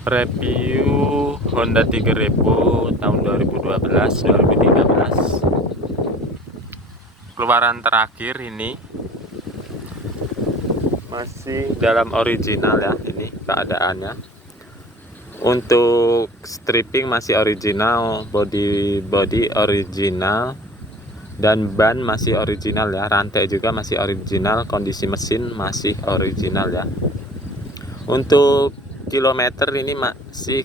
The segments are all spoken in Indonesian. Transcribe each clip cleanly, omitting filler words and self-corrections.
Review Honda Tiger Revo tahun 2012-2013. Keluaran terakhir ini masih dalam original ya, ini keadaannya. Untuk stripping masih original, body original, dan ban masih original ya, rantai juga masih original, kondisi mesin masih original ya. Untuk kilometer ini masih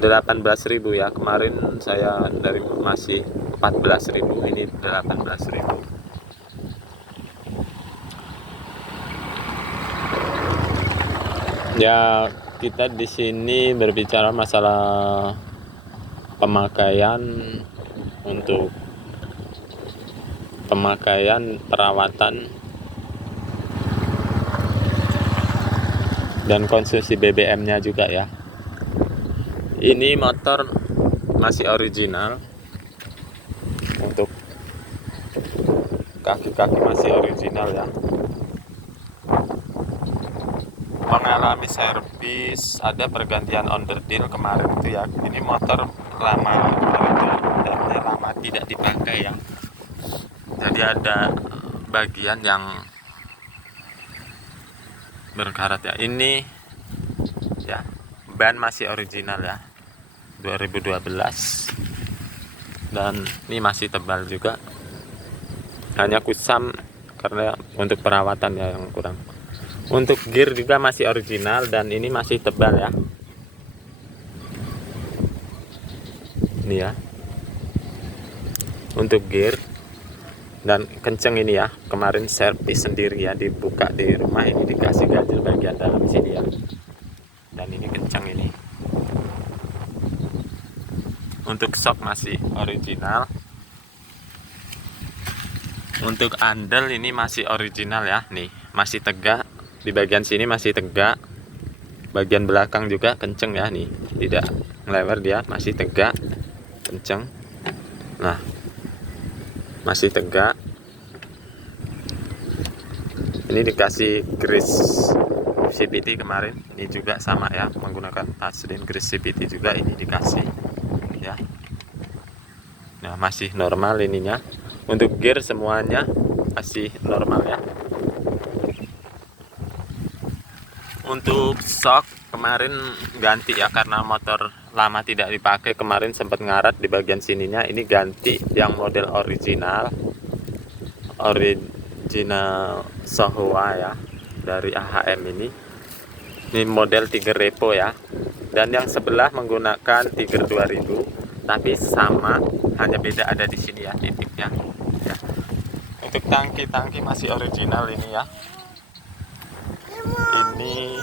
18.000 ya. Kemarin saya dari masih 14.000, ini 18.000. Ya, kita di sini berbicara masalah pemakaian, untuk pemakaian, perawatan, dan konsumsi BBM-nya juga ya. Ini motor masih original, untuk kaki-kaki masih original ya. Mengalami servis, ada pergantian onderdil kemarin itu ya. Ini motor lama dan lama tidak dipakai ya. Jadi ada bagian yang berkarat ya. Ini ya, ban masih original ya, 2012, dan ini masih tebal juga, hanya kusam karena untuk perawatan ya yang kurang. Untuk gear juga masih original dan ini masih tebal ya. Ini ya, untuk gear dan kenceng ini ya. Kemarin servis sendiri ya, dibuka di rumah, ini dikasih ganjil bagian dalam sini ya. Dan ini kenceng ini. Untuk shock masih original. Untuk andel ini masih original ya, nih masih tegak. Di bagian sini masih tegak, bagian belakang juga kenceng ya, nih tidak melebar, dia masih tegak, kenceng. Nah, masih tegak. Ini dikasih grease CVT kemarin, ini juga sama ya, menggunakan touchscreen grease CVT juga ini dikasih ya. Nah, masih normal ininya. Untuk gear semuanya masih normal ya. Untuk shock kemarin ganti ya, karena motor lama tidak dipakai, kemarin sempat ngarat di bagian sininya. Ini ganti yang model original Showa ya, dari AHM ini. Ini model Tiger Revo ya. Dan yang sebelah menggunakan Tiger 2000, tapi sama, hanya beda ada di sini ya titiknya ya. Untuk tangki masih original ini ya. Ini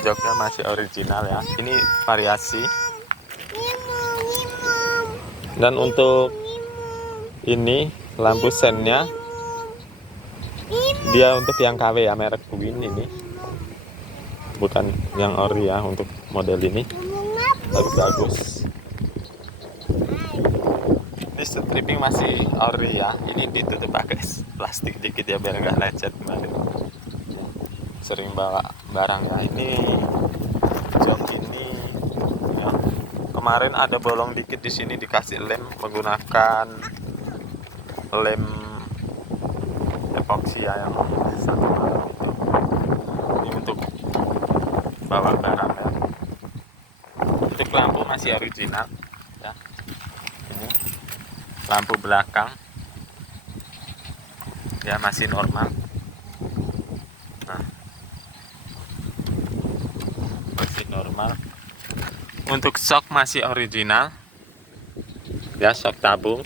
joknya masih original ya. Ini variasi. Dan untuk ini lampu sennya, dia untuk yang KW ya, merek Queen ini, bukan yang ori ya. Untuk model ini tapi bagus. Ini stripping masih ori ya. Ini ditutup pakai plastik dikit ya, biar nggak lecet kemarin. Sering bawa barang ya. Ini jok ini ya. Kemarin ada bolong dikit di sini, dikasih lem menggunakan lem epoxy ya, yang satu ini untuk bawa barang ya. Untuk lampu masih original ya. Ini lampu belakang ya, masih normal. Nah, masih normal. Untuk shock masih original ya, shock tabung.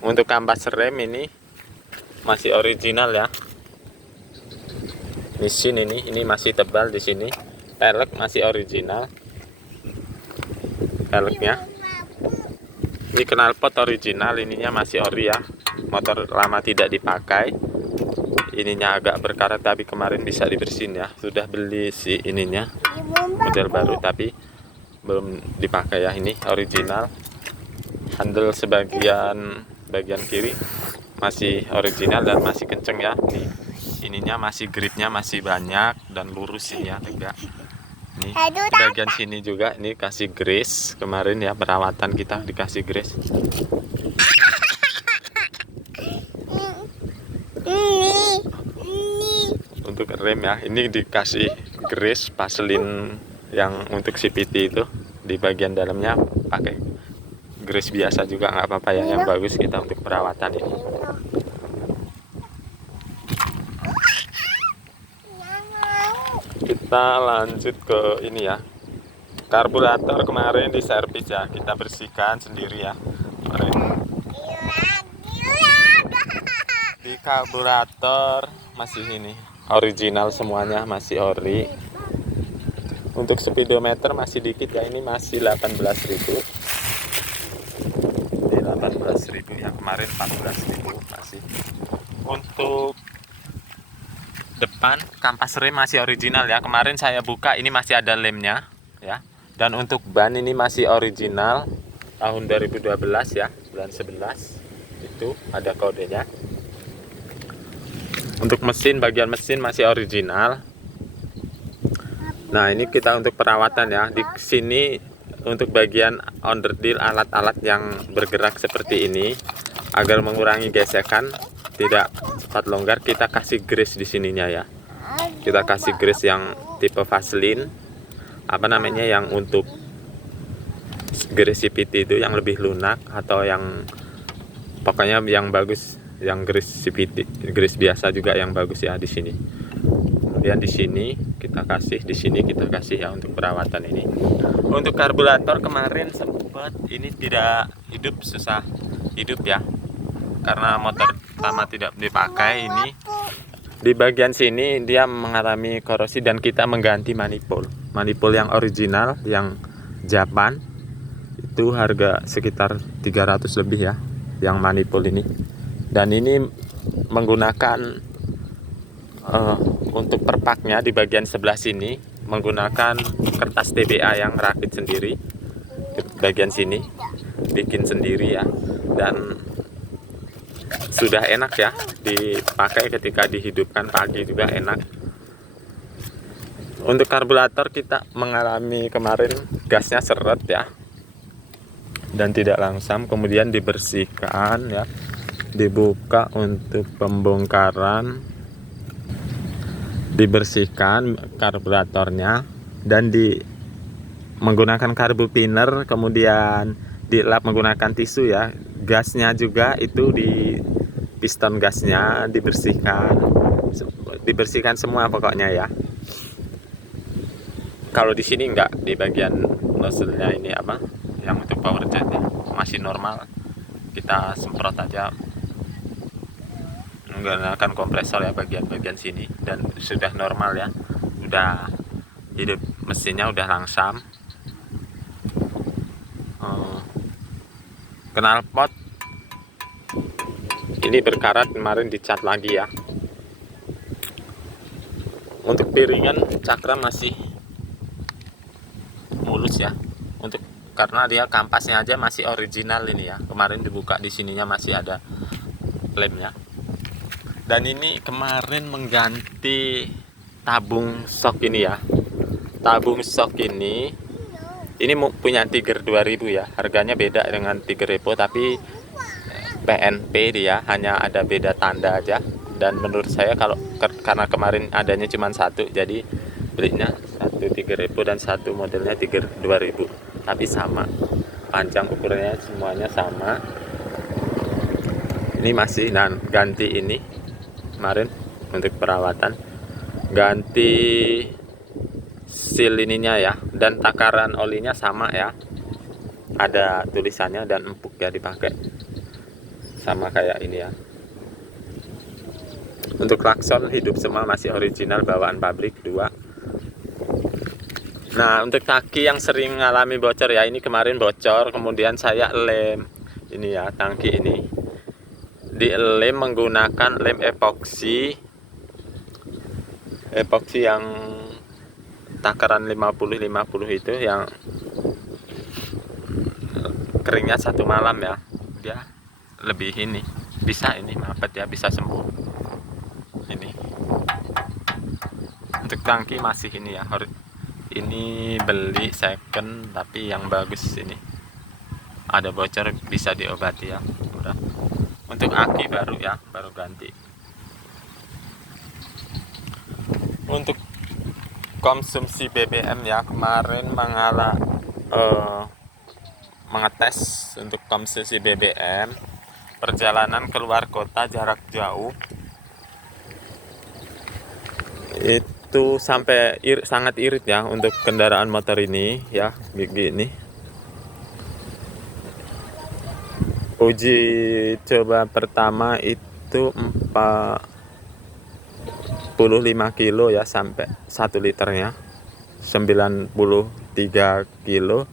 Untuk kampas rem ini masih original ya. Mesin ini masih tebal di sini. Pelek masih original. Peleknya. Ini knalpot original, ininya masih ori ya. Motor lama tidak dipakai. Ininya agak berkarat tapi kemarin bisa dibersihin ya. Sudah beli si ininya, model baru tapi belum dipakai ya. Ini original. Handle bagian kiri masih original dan masih kenceng ya. ininya masih gripnya masih banyak dan lurus ini ya, tegak. Ini bagian sini juga ini kasih grease kemarin ya, perawatan kita dikasih grease. Untuk rem ya, ini dikasih grease vaselin yang untuk CVT itu di bagian dalamnya pakai grease biasa juga nggak apa-apa ya, yang bagus kita untuk perawatan ini. Kita lanjut ke ini ya, karburator kemarin di servis ya, kita bersihkan sendiri ya kemarin. Di karburator masih ini original semuanya, masih ori. Untuk speedometer masih dikit ya, ini masih 18.000. Ini 18.000 ya, kemarin 14.000 masih. Untuk depan kampas rem masih original ya, kemarin saya buka ini masih ada lemnya ya. Dan untuk ban ini masih original tahun 2012 ya, bulan 11 itu ada kodenya. Untuk mesin, bagian mesin masih original. Nah, ini kita untuk perawatan ya. Di sini untuk bagian onderdil alat-alat yang bergerak seperti ini, agar mengurangi gesekan, tidak cepat longgar, kita kasih grease di sininya ya. Kita kasih grease yang tipe Vaseline, apa namanya, yang untuk grease CVT itu yang lebih lunak, atau yang pokoknya yang bagus, yang grease CVT, grease biasa juga yang bagus ya di sini. Kemudian di sini kita kasih, di sini kita kasih ya untuk perawatan ini. Untuk karburator kemarin sempat ini tidak hidup, susah hidup ya, karena motor lama tidak dipakai. Ini di bagian sini dia mengalami korosi dan kita mengganti manifold yang original yang Japan, itu harga sekitar 300 lebih ya yang manifold ini. Dan ini menggunakan untuk perpaknya di bagian sebelah sini menggunakan kertas TBA yang rakit sendiri di bagian sini, bikin sendiri ya, dan sudah enak ya dipakai ketika dihidupkan pagi juga enak. Untuk karburator kita mengalami kemarin gasnya seret ya dan tidak langsam, kemudian dibersihkan ya, dibuka untuk pembongkaran, dibersihkan karburatornya dan menggunakan karbu thinner, kemudian dilap menggunakan tisu ya. Gasnya juga itu di piston gasnya dibersihkan semua pokoknya ya. Kalau di sini enggak, di bagian nozzle-nya ini apa yang untuk power jet ya, masih normal, kita semprot aja menggunakan kompresor ya bagian-bagian sini, dan sudah normal ya, udah hidup, mesinnya udah langsam. Knalpot ini berkarat, kemarin dicat lagi ya. Untuk piringan cakram masih mulus ya, untuk karena dia kampasnya aja masih original ini ya, kemarin dibuka di sininya masih ada lemnya. Dan ini kemarin mengganti tabung shock ini ya. Tabung shock ini punya Tiger 2000 ya. Harganya beda dengan Tiger Evo, tapi PNP dia, hanya ada beda tanda aja. Dan menurut saya karena kemarin adanya cuma satu, jadi belinya satu Tiger Evo dan satu modelnya Tiger 2000. Tapi sama, panjang ukurannya semuanya sama. Ini masih ganti ini kemarin untuk perawatan, ganti seal ininya ya, dan takaran olinya sama ya, ada tulisannya dan empuk ya dipakai, sama kayak ini ya. Untuk klakson hidup semua masih original bawaan pabrik 2. Nah, untuk tangki yang sering mengalami bocor ya, ini kemarin bocor, kemudian saya lem ini ya, tangki ini dilem menggunakan lem epoksi yang takaran 50-50 itu, yang keringnya 1 malam ya, dia lebih ini bisa ini mapet ya, bisa sembuh. ini. Untuk tangki masih ini ya, ini beli second tapi yang bagus ini. Ada bocor bisa diobati ya. Udah. Untuk aki baru ya, baru ganti. Untuk konsumsi BBM ya, kemarin mengetes untuk konsumsi BBM perjalanan keluar kota jarak jauh itu sampai sangat irit ya untuk kendaraan motor ini ya, begini. Uji coba pertama itu 45 kilo ya, sampai 1 liternya 93 kilo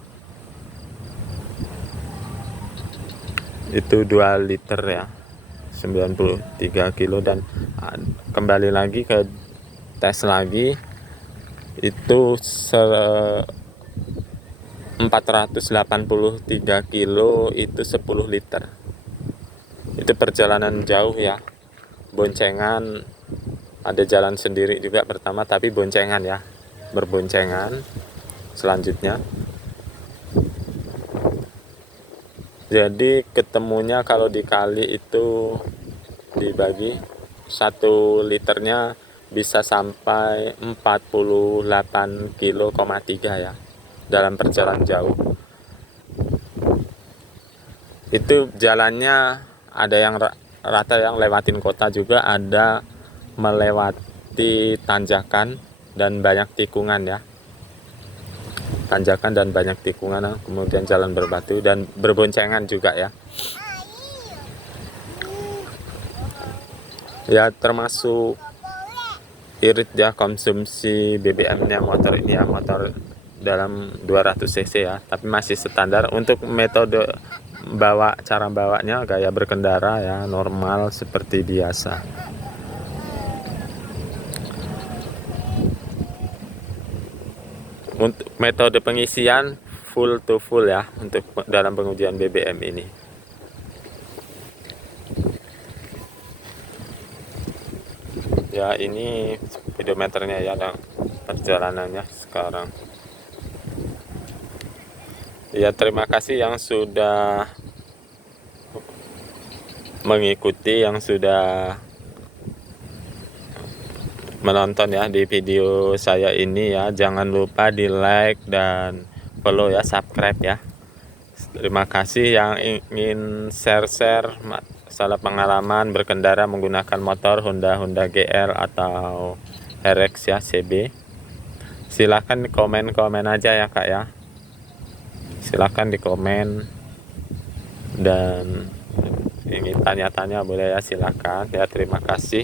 itu 2 liter ya, 93 kilo. Dan kembali lagi ke tes lagi itu 483 kilo itu 10 liter. Itu perjalanan jauh ya, boncengan, ada jalan sendiri juga pertama tapi boncengan ya, berboncengan selanjutnya. Jadi ketemunya kalau dikali itu dibagi 1 liternya bisa sampai 48,3 kilo ya dalam perjalanan jauh. Itu jalannya ada yang rata, yang lewatin kota juga, ada melewati tanjakan dan banyak tikungan ya. Tanjakan dan banyak tikungan, kemudian jalan berbatu dan berboncengan juga ya. Ya termasuk irit ya konsumsi BBM-nya motor ini ya, motor dalam 200 cc ya, tapi masih standar. Untuk metode cara bawanya gaya berkendara ya, normal seperti biasa. Untuk metode pengisian full to full ya untuk dalam pengujian BBM ini. Ya ini speedometernya ya, dan perjalanannya sekarang. Ya terima kasih yang sudah mengikuti, yang sudah menonton ya di video saya ini ya. Jangan lupa di like dan follow ya, subscribe ya. Terima kasih yang ingin share masalah pengalaman berkendara menggunakan motor Honda GR atau RX ya, CB. Silahkan komen aja ya kak ya, silahkan di komen. Dan ingin tanya-tanya boleh ya, silahkan ya. Terima kasih.